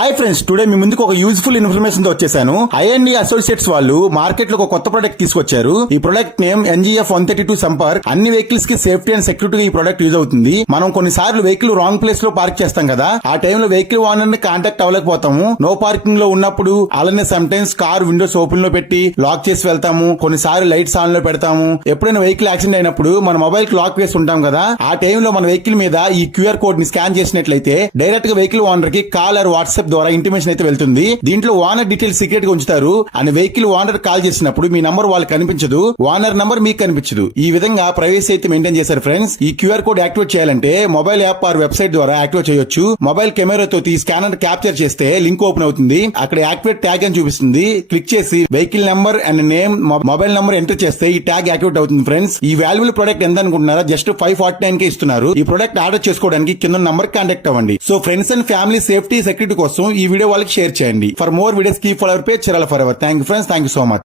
Hi friends, today మీ ముందుకు ఒక useful information తో వచ్చేసాను. ఐఎన్డి అసోసియేట్స్ వాళ్ళు మార్కెట్ లో ఒక కొత్త ప్రొడక్ట్ తీసుకొచ్చారు. ఈ ప్రొడక్ట్ నేమ్ NGF 132 సంపర్క్. అన్ని వెహికల్స్ కి సేఫ్టీ అండ్ సెక్యూరిటీ ఈ ప్రొడక్ట్ యూజ్ అవుతుంది. మనం కొన్నిసార్లు వెహికల్ రాంగ్ ప్లేస్ లో పార్క్ చేస్తాం కదా, ఆ టైంలో వెహికల్ ఓనర్ ని కాంటాక్ట్ అవ్వలేకపోతాము. నో పార్కింగ్ లో ఉన్నప్పుడు అలానే some times car Windows open లో పెట్టి లాక్ చేసి వెళ్తాము. కొన్నిసార్లు లైట్స్ ఆన్ లో పెడతాము. ఎప్పుడైనా వెహికల్ యాక్సిడెంట్ అయినప్పుడు మన మొబైల్ కి లాక్ వేసి ఉంటాం కదా, ఆ టైంలో మన వెహికల్ మీద ఈ QR కోడ్ ని స్కాన్ చేసినట్లయితే డైరెక్ట్ గా వెహికల్ ఓనర్ కి కాల్ ఆర్ వాట్సాప్ ద్వారా ఇంటిమేషన్ అయితే వెళ్తుంది. దీంట్లో ఓనర్ డీటెయిల్స్ సీక్రెట్ గా ఉంచుతారు. అని వెహికల్ ఓనర్ కాల్ చేసినప్పుడు మీ నంబర్ వాళ్ళకి కనిపించదు, ఓనర్ నంబర్ మీకు కనిపించదు. ఈ విధంగా ప్రైవసీ అయితే మెయింటైన్ చేశారు ఫ్రెండ్స్. ఈ QR కోడ్ యాక్టివేట్ చేయాలంటే మొబైల్ యాప్ ఆర్ వెబ్సైట్ ద్వారా యాక్టివేట్ చేయొచ్చు. మొబైల్ కెమెరాతో ఈ స్కానర్ క్యాప్చర్ చేస్తే లింక్ ఓపెన్ అవుతుంది. అక్కడ యాక్టివేట్ ట్యాగ్ అని చూపిస్తుంది. క్లిక్ చేసి vehicle number and name, mobile number enter చేస్తే ఈ ట్యాగ్ యాక్టివేట్ అవుతుంది ఫ్రెండ్స్. ఈ వాల్యుబుల్ ప్రొడక్ట్ ఎంత అనుకుంటున్నారా? జస్ట్ 549 కే ఇస్తున్నారు. ఈ ప్రొడక్ట్ ఆర్డర్ చేసుకోవడానికి కింద నంబర్ కాంటాక్ట్ అవ్వండి. So friends and family safety security కోసం ఈ వీడియో వాళ్ళకి షేర్ చేయండి. For more videos keep follow our page Chirala for ever. Thank you friends, thank you so much.